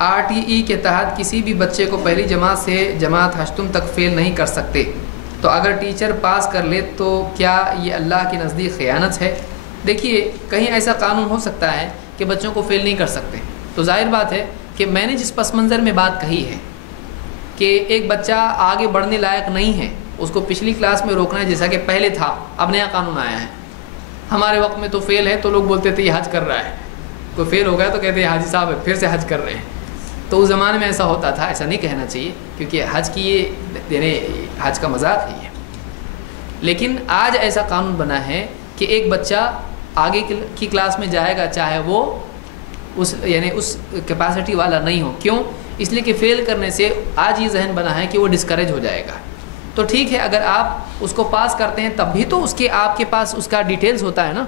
RTE کے تحت کسی بھی بچے کو پہلی جماعت سے جماعت ہشتم تک فیل نہیں کر سکتے، تو اگر ٹیچر پاس کر لے تو کیا یہ اللہ کے نزدیک خیانت ہے؟ دیکھیے، کہیں ایسا قانون ہو سکتا ہے کہ بچوں کو فیل نہیں کر سکتے، تو ظاہر بات ہے کہ میں نے جس پس منظر میں بات کہی ہے کہ ایک بچہ آگے بڑھنے لائق نہیں ہے، اس کو پچھلی کلاس میں روکنا ہے جیسا کہ پہلے تھا، اب نیا قانون آیا ہے۔ ہمارے وقت میں تو فیل ہے تو لوگ بولتے تھے یہ حج کر رہا ہے، کوئی فیل ہو گیا تو کہتے ہیں حاجی صاحب پھر سے حج کر رہے ہیں۔ تو اس زمانے میں ایسا ہوتا تھا، ایسا نہیں کہنا چاہیے، کیونکہ حج کی حج کا مذاق ہے یہ۔ لیکن آج ایسا قانون بنا ہے کہ ایک بچہ آگے کی کلاس میں جائے گا چاہے وہ اس کیپیسٹی والا نہیں ہو۔ کیوں؟ اس لیے کہ فیل کرنے سے آج یہ ذہن بنا ہے کہ وہ ڈسکریج ہو جائے گا۔ تو ٹھیک ہے، اگر آپ اس کو پاس کرتے ہیں تب بھی تو آپ کے پاس اس کا ڈیٹیلز ہوتا ہے نا،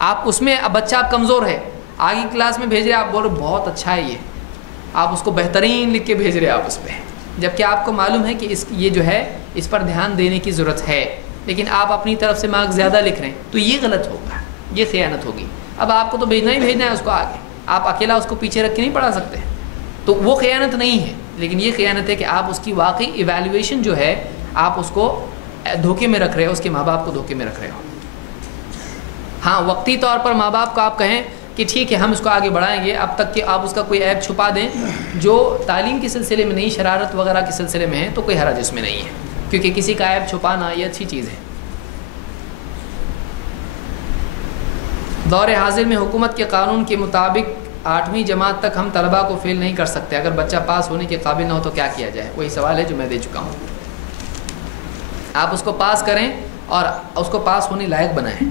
آپ اس میں بچہ آپ کمزور ہے، آگے کلاس میں بھیج رہے آپ بول رہے بہت اچھا ہے، یہ آپ اس کو بہترین لکھ کے بھیج رہے آپ اس پہ، جبکہ آپ کو معلوم ہے کہ یہ جو ہے اس پر دھیان دینے کی ضرورت ہے، لیکن آپ اپنی طرف سے مارکس زیادہ لکھ رہے ہیں، تو یہ غلط ہوگا، یہ خیانت ہوگی۔ اب آپ کو تو بھیجنا ہی بھیجنا ہے اس کو آگے، آپ اکیلا اس کو پیچھے رکھ کے نہیں پڑھا سکتے، تو وہ خیانت نہیں ہے، لیکن یہ خیانت ہے کہ آپ اس کی واقعی ایویلویشن جو ہے آپ اس کو دھوکے میں رکھ رہے ہو، اس کے ماں باپ کو دھوکے میں رکھ رہے ہو۔ ہاں، وقتی طور پر ماں باپ کو آپ کہیں کہ ٹھیک ہے ہم اس کو آگے بڑھائیں گے، اب تک کہ آپ اس کا کوئی عیب چھپا دیں جو تعلیم کے سلسلے میں نہیں، شرارت وغیرہ کے سلسلے میں ہے، تو کوئی حرج اس میں نہیں ہے، کیونکہ کسی کا عیب چھپانا یہ اچھی چیز ہے۔ دور حاضر میں حکومت کے قانون کے مطابق 8ویں جماعت تک ہم طلباء کو فیل نہیں کر سکتے، اگر بچہ پاس ہونے کے قابل نہ ہو تو کیا کیا جائے؟ وہی سوال ہے جو میں دے چکا ہوں۔ آپ اس کو پاس کریں اور اس کو پاس ہونے لائق بنائیں۔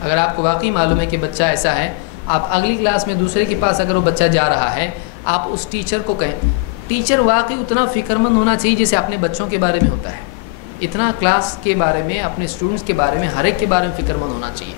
اگر آپ کو واقعی معلوم ہے کہ بچہ ایسا ہے، آپ اگلی کلاس میں دوسرے کے پاس اگر وہ بچہ جا رہا ہے، آپ اس ٹیچر کو کہیں، ٹیچر واقعی اتنا فکر مند ہونا چاہیے جیسے اپنے بچوں کے بارے میں ہوتا ہے، اتنا کلاس کے بارے میں، اپنے اسٹوڈنٹس کے بارے میں، ہر ایک کے بارے میں فکر مند ہونا چاہیے۔